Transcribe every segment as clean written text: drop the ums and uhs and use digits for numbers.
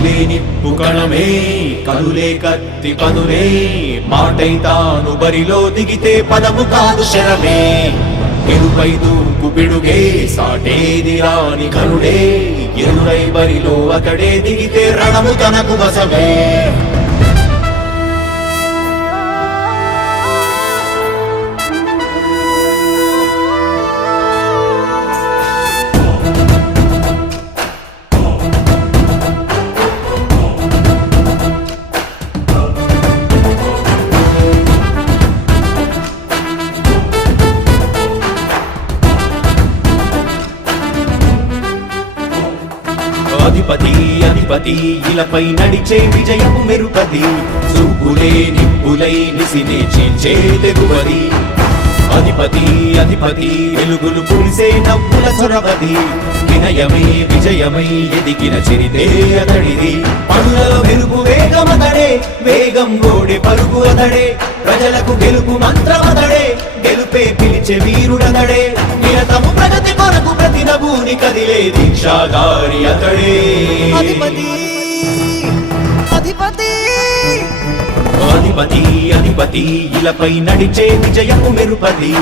కదిలే నిప్పు కణమే కనులే కత్తి పదులే మాటై తాను బరిలో దిగితే పదము కాదు శరమే ఎరుపై దూకు పిడుగే సాటేది రాని కరుడే ఎరురై బరిలో అతడే దిగితే రణము తనకు వసమే అధిపతి అధిపతి ఇలపై నడిచే విజయము మెరుపది చూపులే నిప్పులై నిసినే చీల్చే తెగువది అధిపతి అధిపతి వెలుగులు పులిసే నవ్వుల చొరవది వినయమై విజయమై ఎదిగిన చరితే అతడిది పనులలో వెలుగు వేగమతడే వేగం గోడే పరుగు అతడే ప్రజలకు గెలుపు మంత్రమతడే గెలుపే పిలిచే వీరుడతడే నిరతము ప్రగతి కొరకు ప్రతి నభూని కదిలే దీక్షాధారి అతడే అధిపతి అధిపతి అధిపతి అధిపతి ఇలపై నడిచే విజయము మెరుపది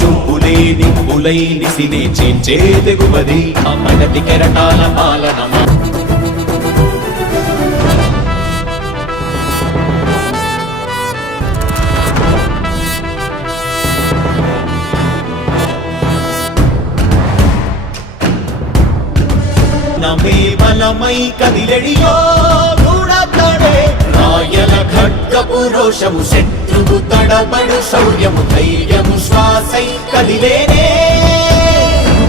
చూపులే నిప్పులై నిసినే చీల్చే తెగువది అమ్మగతి కెరటాల పాలనమా నమే బలమై కదిలెడియో గూడతడే రాయల ఖడ్గపు రోషము శత్రువు తడబడు శౌర్యము ధైర్యము శ్వాసై కదిలేనే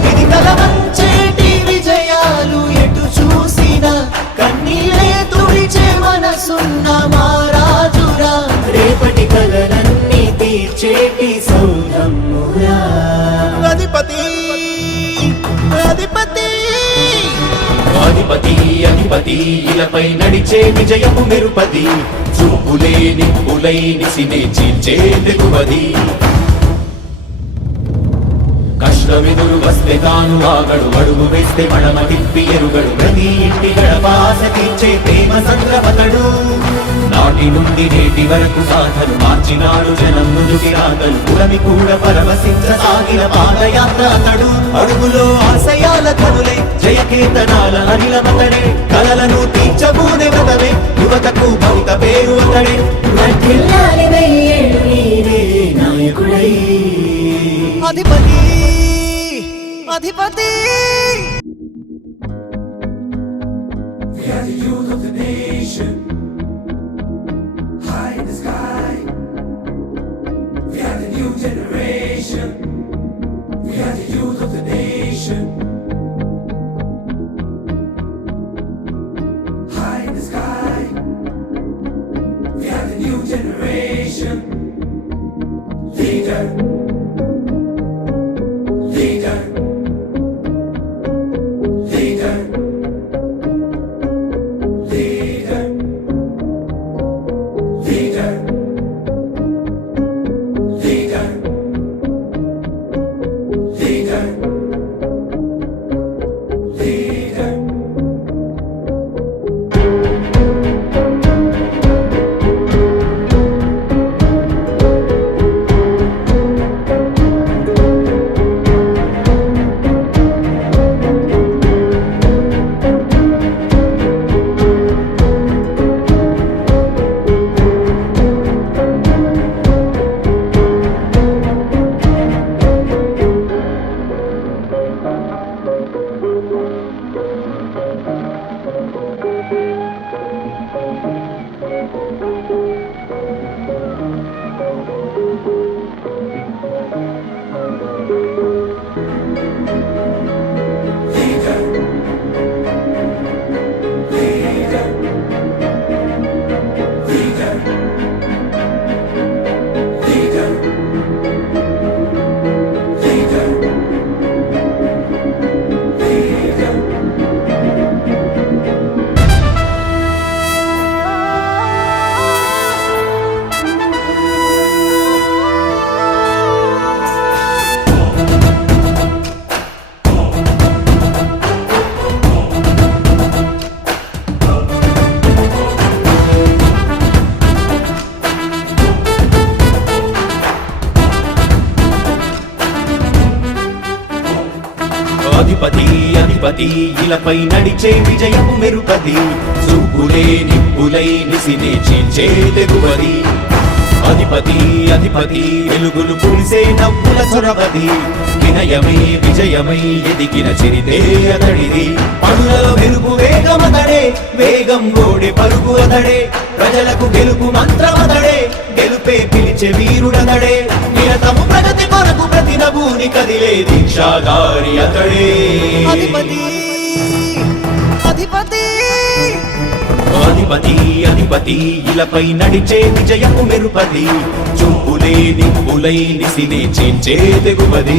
ఇది కలవంచేటి విజయాలు ఎటు చూసిన కన్నీలే తుడిచే మనసున్న మారాజురా రేపటి కలలన్నీ తీర్చేటి సౌధమురా అధిపతి అధిపతి అధిపతి అధిపతి ఇలపై నడిచే విజయము మెరుపది చూపులే నిప్పులై నిసినే చీల్చే తెగువది కష్టమెదురు వస్తే తాను ఆగడు అడుగు వేస్తే మడమ తిప్పి ఎరుగడు ప్రతి ఇంటి గడపాస తీర్చే ప్రేమ సంద్రవతడు నాటి నుండి నేటి వరకు సాధను మార్చినాడు జనం ముందుకి రాగలు పురమి కూడా పరవశించసాగిన పాదయాత్ర అతడు అడుగులో ఆశయాల కనులే జయకేతనాల అనిలమతడే కలలను తీర్చబూనే వ్రతమే యువతకు భవిత పేరు అతడే నాయకుడై అధిపతి అధిపతి We are the youth of the nation, high in the sky. We are the new generation. We are the youth of the nation, high in the sky. We are the new generation. Leader, leader, leader. Leader, leader, leader, leader, leader. అధిపతి ఇలపై నడిచే విజయము మెరుపది చూపులే నిప్పులై నిసినే చేంచే తెగువది అధిపతి అధిపతి వెలుగులు పులిసే నవ్వుల చొరవది వినయమై విజయమై ఎదిగిన చరితే అతడిది పనులలో వెలుగు వేగమతడే వేగం ఓడే పరుగు అతడే ప్రజలకు గెలుపు మంత్రమతడే గెలుపే పిలిచే వీరుడతడే నిరతము ప్రగతి కొరకు ప్రతి నభూని కదిలే దీక్షాగారి అతడే అధిపతి అధిపతి అధిపతి అధిపతి ఇలపై నడిచే విజయము మెరుపది చూపులే నిప్పులై నిసినే చేంచే తెగువది